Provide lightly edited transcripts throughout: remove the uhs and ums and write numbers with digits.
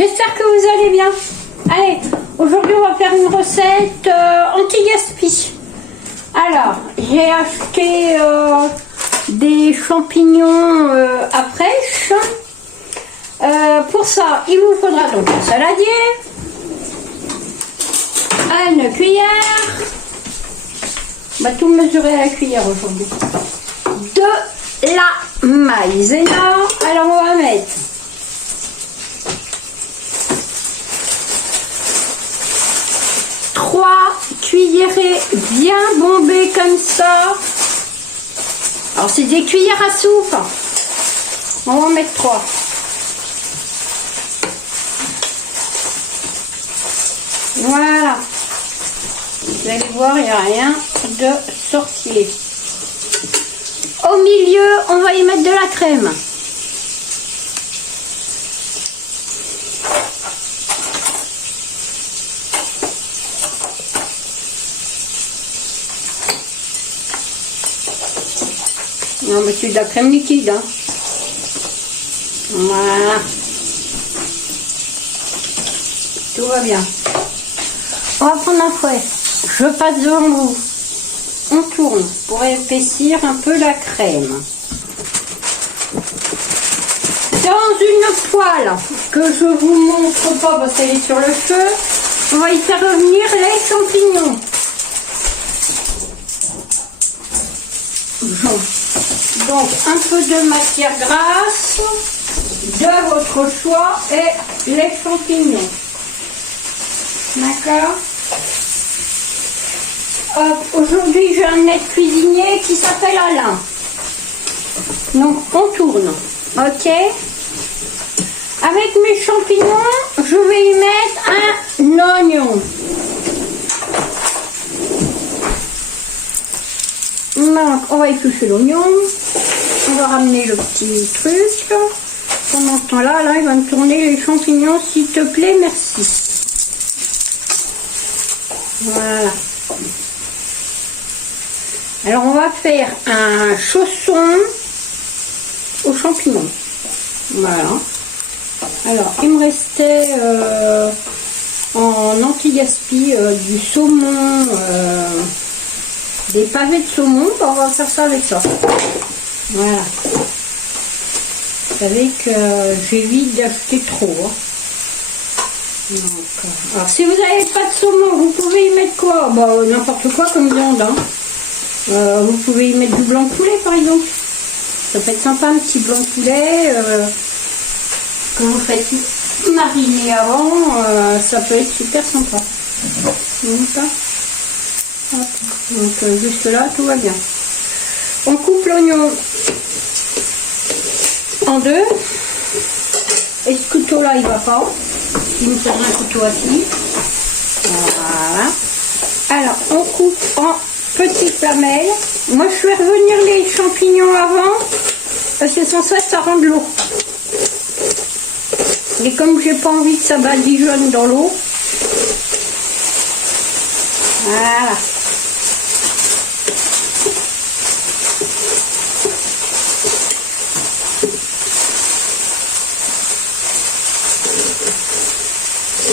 J'espère que vous allez bien. Allez, aujourd'hui on va faire une recette anti-gaspi. Alors, j'ai acheté des champignons à fraîche. Pour ça, il vous faudra donc un saladier, une cuillère. On va tout mesurer à la cuillère aujourd'hui. De la maïzena. Alors on va mettre 3 cuillerées bien bombées comme ça. Alors c'est des cuillères à soupe. On va en mettre 3. Voilà. Vous allez voir, il n'y a rien de sorcier. Au milieu, on va y mettre de la crème. Non, mais c'est de la crème liquide. Hein. Voilà. Tout va bien. On va prendre un fouet. Je passe devant vous. On tourne pour épaissir un peu la crème. Dans une poêle que je vous montre pas parce qu'elle est sur le feu, on va y faire revenir les champignons. Donc un peu de matière grasse de votre choix et les champignons. D'accord. Aujourd'hui j'ai un aide cuisinier qui s'appelle Alain. Donc on tourne. Ok. Avec mes champignons, je vais y mettre un oignon. Donc on va éplucher l'oignon. On va ramener le petit truc. Pendant ce temps-là, là, il va me tourner les champignons, s'il te plaît, merci. Voilà. Alors on va faire un chausson aux champignons. Voilà. Alors il me restait en anti-gaspi du saumon, des pavés de saumon. On va faire ça avec ça. Voilà. Vous savez que j'évite d'acheter trop. Hein. Donc, alors si vous n'avez pas de saumon, vous pouvez y mettre quoi? Bah, n'importe quoi comme viande. Hein. Vous pouvez y mettre du blanc de poulet par exemple. Ça peut être sympa, un petit blanc de poulet que vous faites mariner avant. Ça peut être super sympa. Donc, ça. Donc jusque là tout va bien. On coupe l'oignon en deux. Et ce couteau là il va pas. Il me sert un couteau assis. Voilà. Alors on coupe en petites lamelles. Moi je fais revenir les champignons avant parce que sans ça ça rend de l'eau. Et comme j'ai pas envie que ça badigeonne dans l'eau. Voilà.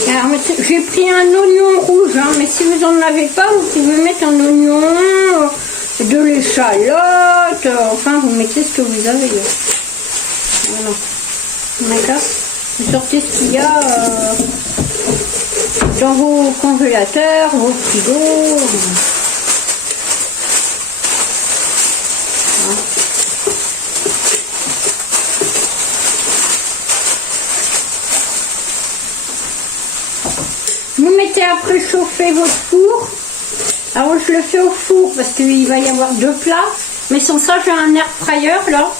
Alors, j'ai pris un oignon rouge, hein, mais si vous n'en avez pas, vous pouvez mettre un oignon, de l'échalote, enfin vous mettez ce que vous avez. Voilà. D'accord. Vous sortez ce qu'il y a dans vos congélateurs, vos frigos. Voilà. Vous mettez à préchauffer votre four. Alors je le fais au four parce qu'il va y avoir 2 plats. Mais sans ça, j'ai un air fryer là.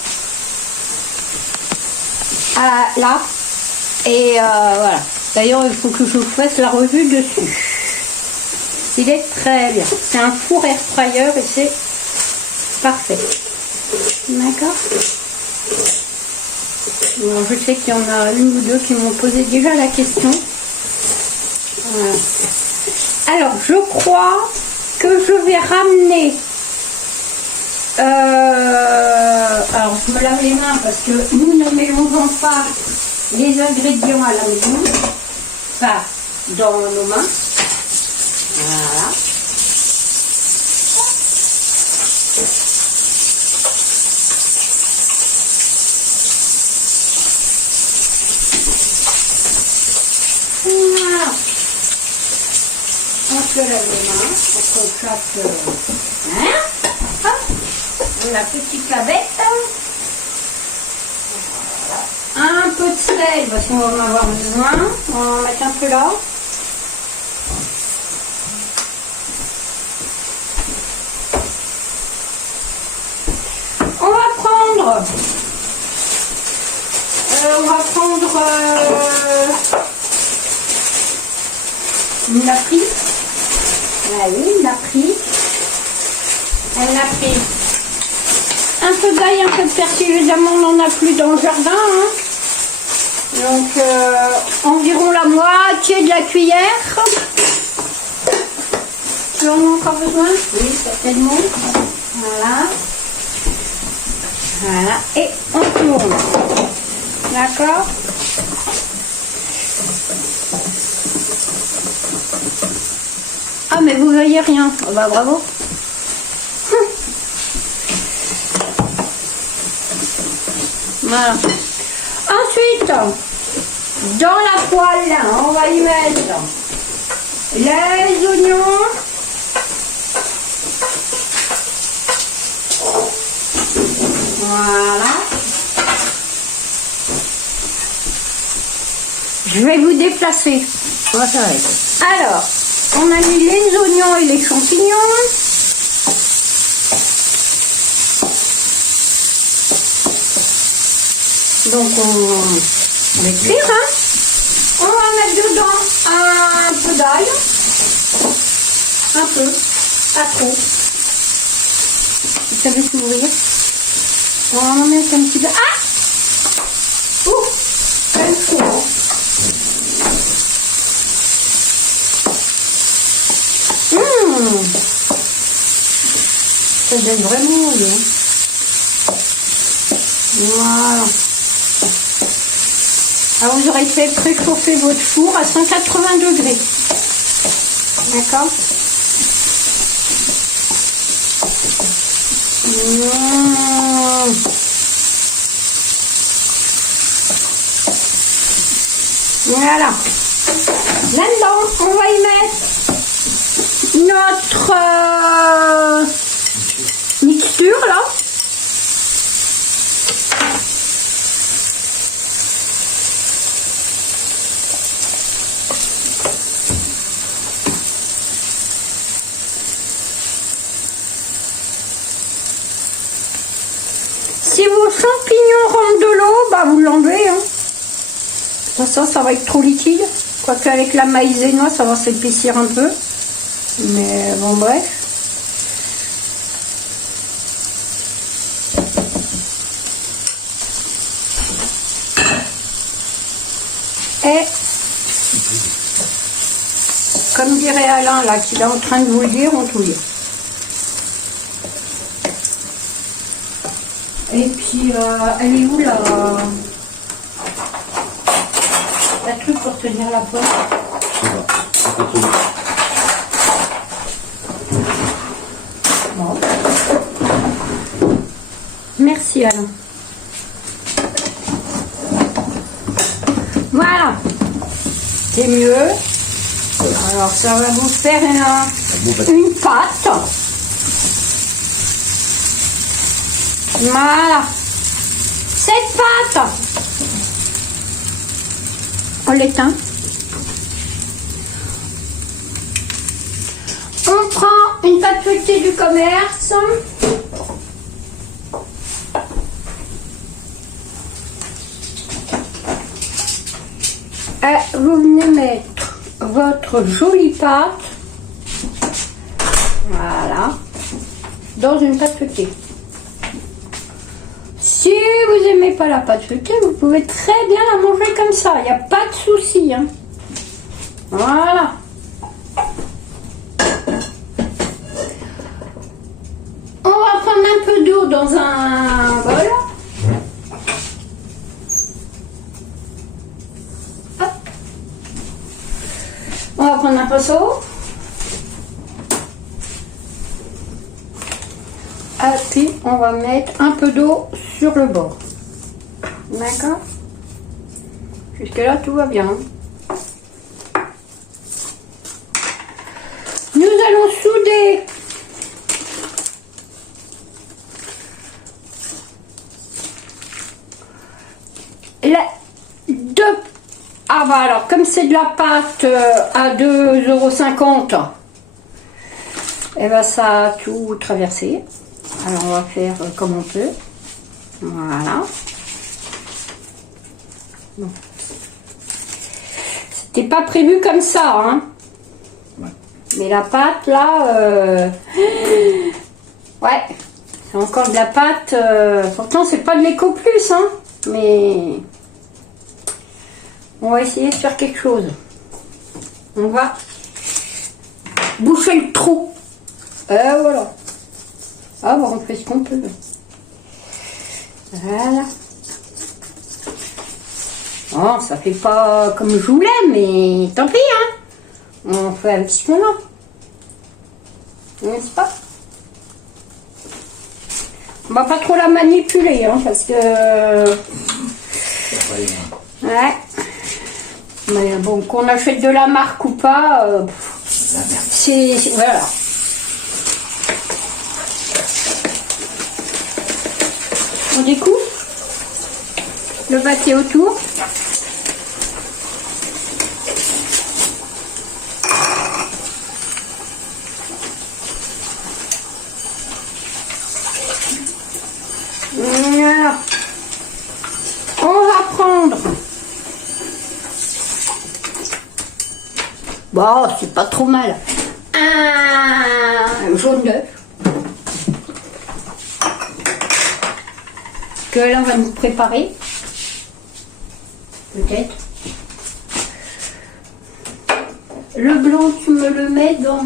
Là. Et voilà. D'ailleurs, il faut que je vous fasse la revue dessus. Il est très bien. C'est un four air fryer et c'est parfait. D'accord. Alors, je sais qu'il y en a une ou deux qui m'ont posé déjà la question. Voilà. Alors je crois que je vais ramener alors je me lave les mains parce que nous ne mélangeons pas les ingrédients à la maison, pas dans nos mains. Voilà. Voilà. On se lave les mains, on chaque hein, hop, la petite lavette. Un peu de sel, parce qu'on va en avoir besoin. On va en mettre un peu là. On va prendre une lapri. Ah oui, une lapri. Elle a pris un peu d'ail, un peu de persil, évidemment on n'en a plus dans le jardin. Hein. Donc environ la moitié de la cuillère. Tu en as encore besoin? Oui, certainement. Voilà. Voilà. Et on tourne. D'accord? Ah mais vous voyez rien. Oh, bah bravo. Voilà. Ensuite, dans la poêle, là, on va y mettre les oignons. Voilà. Je vais vous déplacer. Alors, on a mis les oignons et les champignons. Donc on va cuire, hein. On va mettre dedans un peu d'ail. Un peu, pas trop. Vous savez s'ouvrir. On va en mettre un petit peu. Ah! Ouh! Même trop. Ça donne vraiment bien. Voilà. Alors vous aurez fait préchauffer votre four à 180 degrés. D'accord? Voilà. Là-dedans, on va y mettre notre mixture là. Si vos champignons rentrent de l'eau, bah vous l'enlevez. Hein. De toute façon, ça va être trop liquide. Quoique avec la maïzena, ça va s'épaissir un peu. Mais bon, bref. Et, comme dirait Alain, là, qui est en train de vous le dire, on touille. Et puis, elle est où la truc pour tenir la poêle? Bon. Merci Alain. Voilà. C'est mieux. Alors ça va vous faire une pâte. Voilà. Cette pâte, on l'éteint. On prend une pâte feuilletée du commerce. Et vous venez mettre votre jolie pâte, voilà, dans une pâte feuilletée. Si vous n'aimez pas la pâte feuilletée, vous pouvez très bien la manger comme ça, il n'y a pas de souci. Hein. Voilà. On va prendre un peu d'eau dans un bol. espresso. Et puis on va mettre un peu d'eau sur le bord. D'accord? Jusque là tout va bien. Nous allons souder deux. Ah bah alors comme c'est de la pâte à 2,50 €, et ben ça a tout traversé. Alors on va faire comme on peut. Voilà. Bon. C'était pas prévu comme ça, hein. Ouais. Mais la pâte là, ouais, c'est encore de la pâte. Pourtant c'est pas de l'éco plus, hein. Mais on va essayer de faire quelque chose. On va boucher le trou. Voilà. Ah bon, on fait ce qu'on peut. Voilà. Bon, ça fait pas comme je voulais, mais tant pis, hein. On fait avec ce qu'on a. N'est-ce pas? On va pas trop la manipuler, hein, parce que... Ouais. Mais bon, qu'on achète de la marque ou pas, c'est... Voilà. On découpe le pâté autour. Voilà. On va prendre. Bon, c'est pas trop mal. Un jaune d'œuf. Que là, on va nous préparer. Peut-être. Le blanc, tu me le mets dans...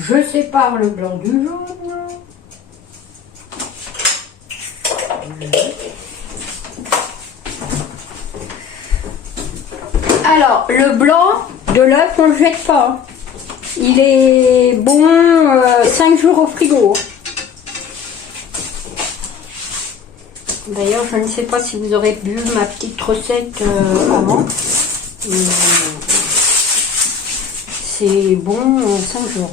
Je sépare le blanc du jaune. Alors, le blanc de l'œuf, on ne le jette pas. Il est bon 5 jours au frigo. D'ailleurs, je ne sais pas si vous aurez vu ma petite recette avant. C'est bon 5 jours.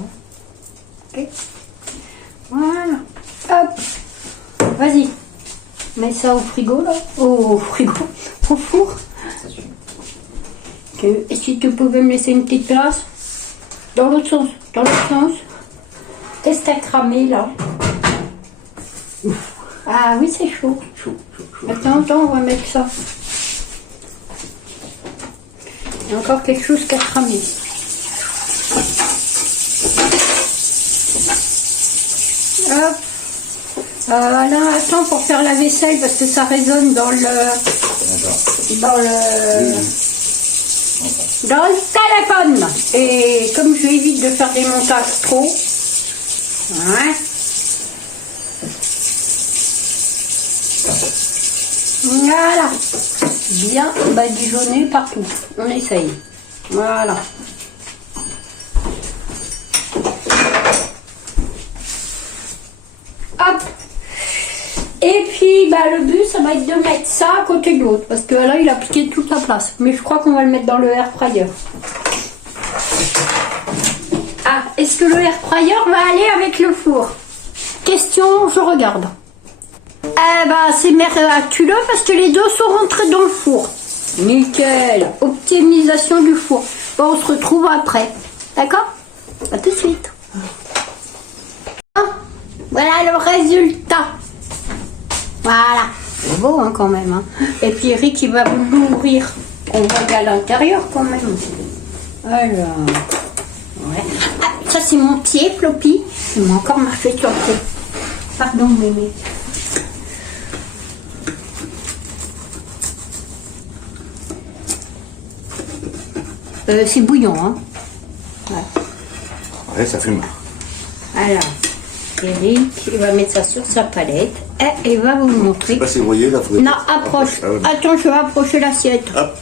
Ok. Voilà. Hop. Vas-y. Mets ça au frigo là. Au frigo. Au four. Et si tu pouvais me laisser une petite place. Dans l'autre sens. Dans l'autre sens. Qu'est-ce que t'as cramé là? Ah oui, c'est chaud. Attends, on va mettre ça. Il y a encore quelque chose qui a cramé. Hop. Là, attends, pour faire la vaisselle, parce que ça résonne dans le téléphone. Et comme je évite de faire des montages trop, ouais. Voilà. Bien badigeonné partout. On essaye. Voilà. Hop. Et puis le but ça va être de mettre ça à côté de l'autre. Parce que là il a piqué toute la place. Mais je crois qu'on va le mettre dans le air fryer. Ah, est-ce que le air fryer va aller avec le four? Question, je regarde. Eh ben c'est miraculeux parce que les deux sont rentrés dans le four. Nickel. Optimisation du four. Bon, on se retrouve après. D'accord? À tout de suite. Voilà le résultat. Voilà. C'est beau hein, quand même. Hein. Et puis Eric il va vous l'ouvrir. On va aller à l'intérieur quand même. Alors. Ouais. Ah, ça c'est mon pied, Floppy. Il m'a encore marché sur le pied. Pardon, mémé. C'est bouillant, hein. Ouais, ça fume. Alors, Eric, il va mettre ça sur sa palette et il va vous Je montrer. sais pas si vous voyez là. Non, approche. Ah ouais. Attends, je vais approcher l'assiette. Hop.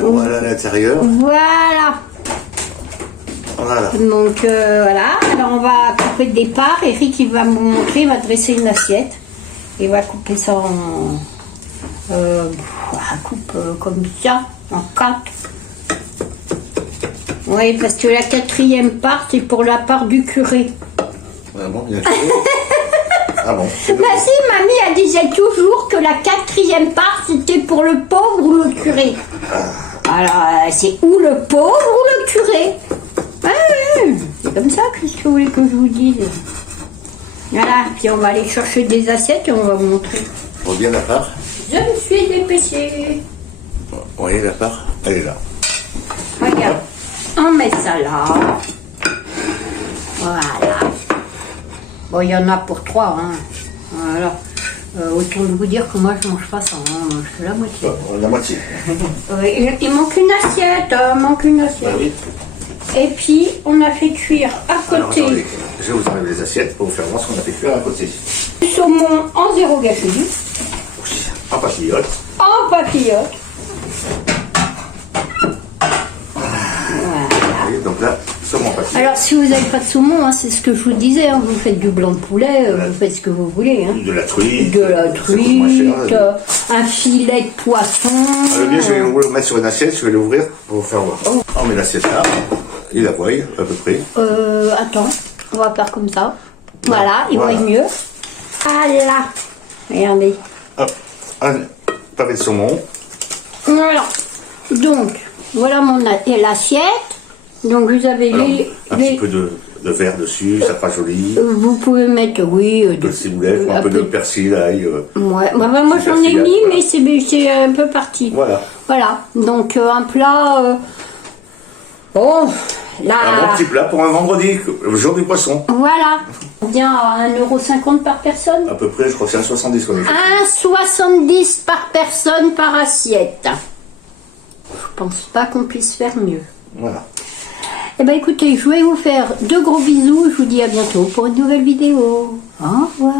Voilà l'intérieur. Voilà. Voilà. Donc voilà. Alors on va couper le départ. Eric, il va vous montrer, il va dresser une assiette. Il va couper ça en coupe comme ça, en 4. Oui, parce que la 4e part, c'est pour la part du curé. Ah bon, il y a Ah bon. Bah si, mamie, elle disait toujours que la 4e part, c'était pour le pauvre ou le curé. Alors, c'est ou le pauvre ou le curé. Ouais, c'est comme ça, qu'est-ce que vous voulez que je vous dise? Voilà, puis on va aller chercher des assiettes et on va vous montrer. On revient la part. Je me suis dépêchée. Vous voyez la part? Elle est là. Regarde, on met ça là. Voilà. Bon, il y en a pour 3, hein. Voilà. Autant vous dire que moi je mange pas ça, hein. Moi, je fais la moitié. La moitié. Il manque une assiette, manque une assiette. Ah oui. Et puis on a fait cuire à Alors, côté attendez, je vais vous enlever les assiettes pour vous faire voir ce qu'on a fait cuire à côté. du saumon en 0 gâchis, En papillote. en papillote. Vous voyez, donc là, saumon papillote. Alors si vous n'avez pas de saumon, hein, c'est ce que je vous disais, hein, vous faites du blanc de poulet, vous faites ce que vous voulez. Hein. De la truite. De la ça coûte moins truite, cher. un filet de poisson. Le mieux, je vais vous le mettre sur une assiette, je vais l'ouvrir pour vous faire voir. On met l'assiette là, et la voie à peu près. Attends, on va faire comme ça. Voilà, il Voilà. voit mieux. Ah là, regardez. Hop, un pavé de saumon. Voilà. Donc, voilà l'assiette. Donc vous avez Alors, les... un petit peu de verre dessus, ça fera joli. Vous pouvez mettre, oui... Un peu de ciboulette, un peu de persil, ail. Ouais, moi j'en ai mis, mais c'est un peu parti. Voilà. Voilà, donc un plat... bon, là... Un bon petit plat pour un vendredi, le jour du poisson. Voilà, bien à 1,50 € par personne. À peu près, je crois que c'est un 70 qu'on a fait. 1,70 par personne par assiette. Je pense pas qu'on puisse faire mieux. Voilà. Eh bien écoutez, je vais vous faire de gros bisous. Je vous dis à bientôt pour une nouvelle vidéo. Au revoir.